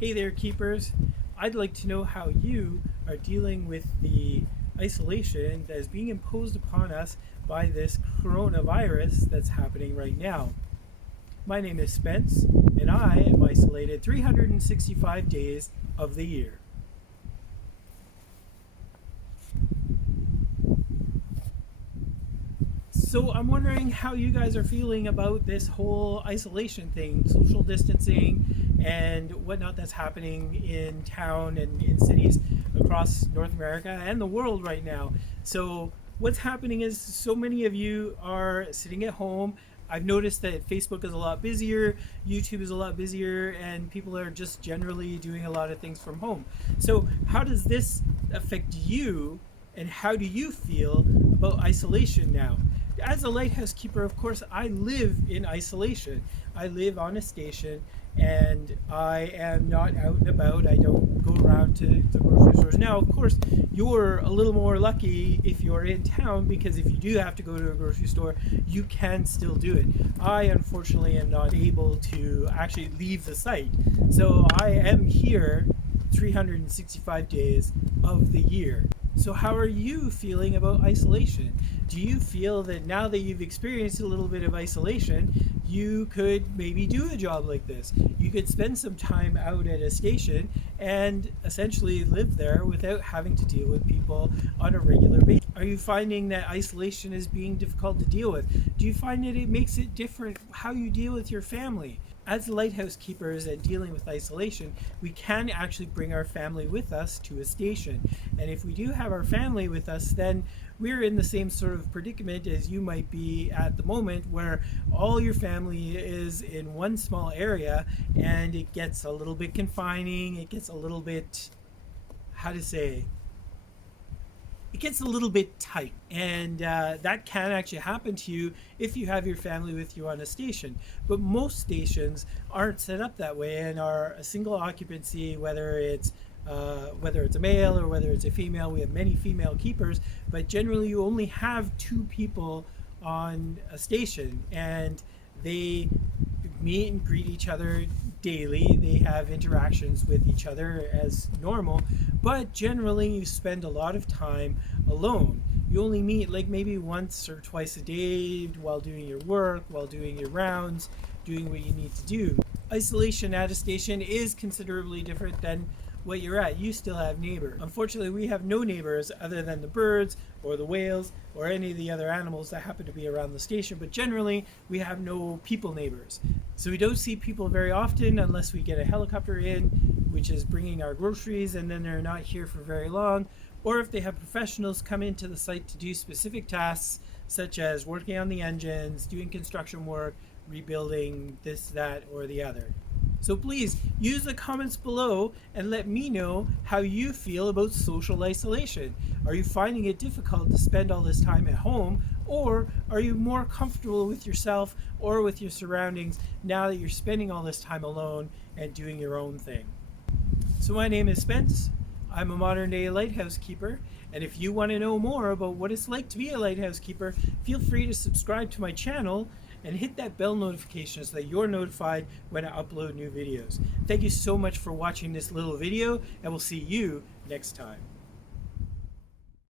Hey there, keepers. I'd like to know how you are dealing with the isolation that is being imposed upon us by this coronavirus that's happening right now. My name is Spence, and I am isolated 365 days of the year. So I'm wondering how you guys are feeling about this whole isolation thing, social distancing and whatnot that's happening in town and in cities across North America and the world right now. So what's happening is so many of you are sitting at home. I've noticed that Facebook is a lot busier, YouTube is a lot busier, and people are just generally doing a lot of things from home. So how does this affect you, and how do you feel about isolation now? As a lighthouse keeper, of course, I live in isolation. I live on a station, and I am not out and about. I don't go around to the grocery stores. Now, of course, you're a little more lucky if you're in town, because if you do have to go to a grocery store, you can still do it. I, unfortunately, am not able to actually leave the site. So I am here 365 days of the year. So how are you feeling about isolation? Do you feel that now that you've experienced a little bit of isolation, you could maybe do a job like this? You could spend some time out at a station and essentially live there without having to deal with people on a regular basis. Are you finding that isolation is being difficult to deal with? Do you find that it makes it different how you deal with your family? As lighthouse keepers and dealing with isolation, we can actually bring our family with us to a station. And if we do have our family with us, then we're in the same sort of predicament as you might be at the moment, where all your family is in one small area and it gets a little bit confining. It gets a little bit, how to say, it gets a little bit tight, and that can actually happen to you if you have your family with you on a station. But most stations aren't set up that way and are a single occupancy, whether it's a male or whether it's a female. We have many female keepers, but generally you only have two people on a station, and they meet and greet each other daily. They have interactions with each other as normal, but generally you spend a lot of time alone. You only meet like maybe once or twice a day while doing your work, while doing your rounds, doing what you need to do. Isolation at a station is considerably different than what you're at. You still have neighbors. Unfortunately, we have no neighbors other than the birds or the whales or any of the other animals that happen to be around the station, but generally we have no people neighbors. So we don't see people very often unless we get a helicopter in, which is bringing our groceries, and then they're not here for very long. Or if they have professionals come into the site to do specific tasks, such as working on the engines, doing construction work, rebuilding this, that, or the other. So please use the comments below and let me know how you feel about social isolation. Are you finding it difficult to spend all this time at home, or are you more comfortable with yourself or with your surroundings now that you're spending all this time alone and doing your own thing? So my name is Spence. I'm a modern day lighthouse keeper, and if you want to know more about what it's like to be a lighthouse keeper, feel free to subscribe to my channel and hit that bell notification so that you're notified when I upload new videos. Thank you so much for watching this little video, and we'll see you next time.